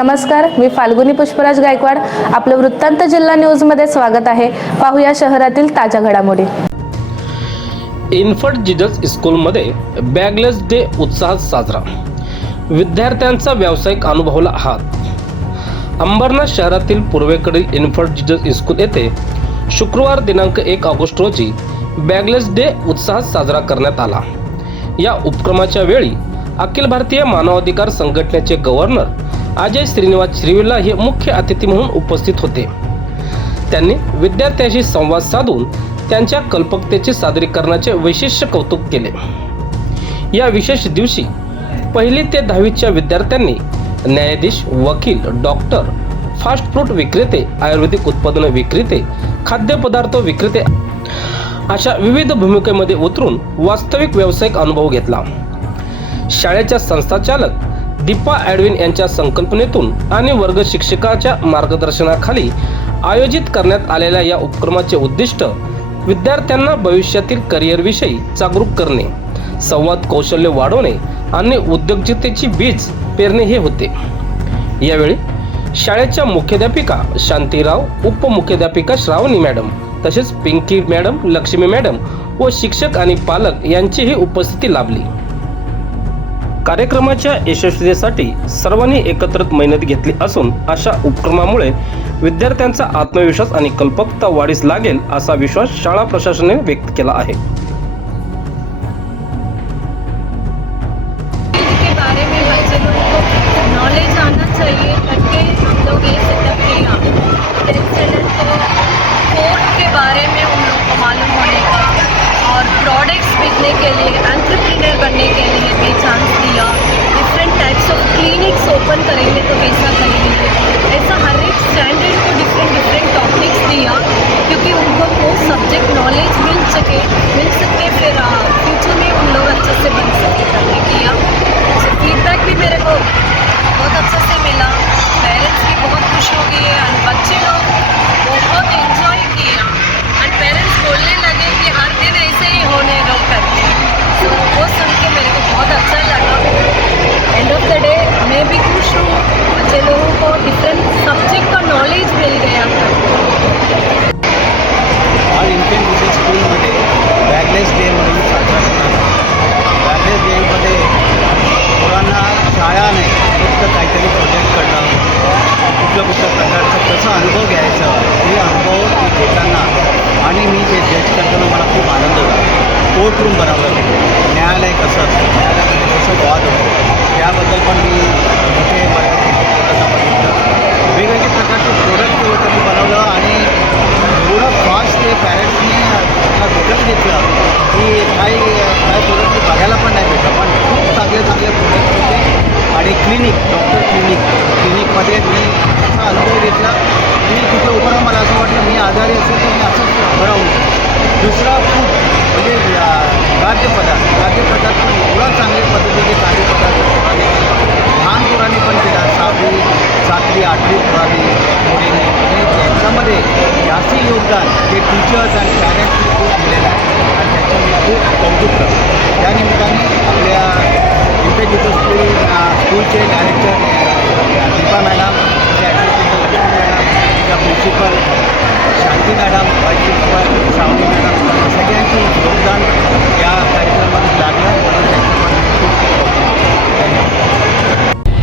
नमस्कार मी फाल्गुनी पुष्पराज गायकवाड. आपलं वृत्तांत जिल्हा न्यूजमध्ये स्वागत आहे. पाहूया शहरातील ताज्या घडामोडी. इन्फंट जिजस स्कूलमध्ये बॅगलेस डे उत्साहात साजरा. विद्यार्थ्यांचा व्यावसायिक अनुभवला आहात अंबरनाथ शहरातील पूर्वेकडील इन्फंट जिजस स्कूल येथे शुक्रवार दिनांक एक ऑगस्ट रोजी बॅगलेस डे उत्साहात साजरा करण्यात आला. या उपक्रमाच्या वेळी अखिल भारतीय मानवाधिकार संघटनेचे गव्हर्नर अजय श्रीनिवास श्रीविला हे मुख्य अतिथी म्हणून उपस्थित होते. त्यांनी विद्यार्थ्यांशी संवाद साधून त्यांच्या कल्पकतेचे सादरीकरणाचे वैशिष्ट्य कौतुक केले. या विशेष दिवशी पहिली ते दहावीच्या विद्यार्थ्यांनी न्यायाधीश वकील डॉक्टर फास्ट फूड विक्रेते आयुर्वेदिक उत्पादन विक्रेते खाद्यपदार्थ विक्रेते अशा विविध भूमिकेमध्ये उतरून वास्तविक व्यावसायिक अनुभव घेतला. शाळेच्या संस्थाचालक दीपा ॲडविन यांच्या संकल्पनेतून आणि वर्ग शिक्षकाच्या मार्गदर्शनाखाली आयोजित करण्यात आलेल्या या उपक्रमाचे उद्दिष्ट विद्यार्थ्यांना भविष्यातील करिअरविषयी जागरूक करणे संवाद कौशल्य वाढवणे आणि उद्योजकतेची बीज पेरणे हे होते. यावेळी शाळेच्या मुख्याध्यापिका शांतीराव उपमुख्याध्यापिका श्रावणी मॅडम तसेच पिंकी मॅडम लक्ष्मी मॅडम व शिक्षक आणि पालक यांचीही उपस्थिती लाभली. कार्यक्रमाच्या यशस्वीतेसाठी सर्वांनी एकत्रित मेहनत घेतली असून अशा उपक्रमामुळे विद्यार्थ्यांचा आत्मविश्वास आणि कल्पकता वाढीस लागेल असा विश्वास शाळा प्रशासनाने व्यक्त केला आहे. के प्रोडक्ट्स बेचने के लिए एंटरप्रीनर बनने के लिए भी चांस दिया क्लिनिक्स ओपन करेंगे तो कैसा करेंगे ऐसा हर एक स्टैंडर्ड होता बनवलं न्यायालय कसं असतं? न्यायालयामध्ये कसं वाद होतं? त्याबद्दल पण मी मोठे माझ्या बघितलं. वेगवेगळे प्रकारचे प्रोडक्ट त्यांनी बनवलं आणि एवढं फास्ट ते पॅरेंट्सने त्याला भेटत घेतलं. की काही काही प्रोडक्ट बघायला पण नाही भेटलं. पण खूप चांगले चांगले प्रोडक्ट होते. आणि क्लिनिक डॉक्टर क्लिनिक क्लिनिकमध्ये मी असा अनुभव घेतला की तिथं उभं राहून मला असं वाटलं मी आजारी असेल तर मी असंच उभं राहून दुसरा फूड म्हणजे अं, खाद्यपदार्थ खाद्यपदार्थ पण एवढा चांगल्या पद्धतीने खाद्यपदार्थ आणि लहान पोरांनी पण केला सहावी सातवी आठवी पोरांनी पोरीने आणि त्यांच्यामध्ये जास्ती योगदान ते टीचर्स आणि पॅरेंट्सनी खूप दिलेलं आहे आणि त्याचं मी खूप कौतुक करतो त्या निमित्ताने आपल्या इंटरज्युटर स्कूल स्कूलचे डायरेक्टर दीपा मॅडम त्या ॲडमिनिस्ट्रेटर लक्ष्मी मॅडम त्या principal Shanti madam vice principal Shravani madam सगळ्यांचं योगदान या कार्यक्रमात लागलं म्हणून त्यांचं पण मी खूप कौतुक करतो. धन्यवाद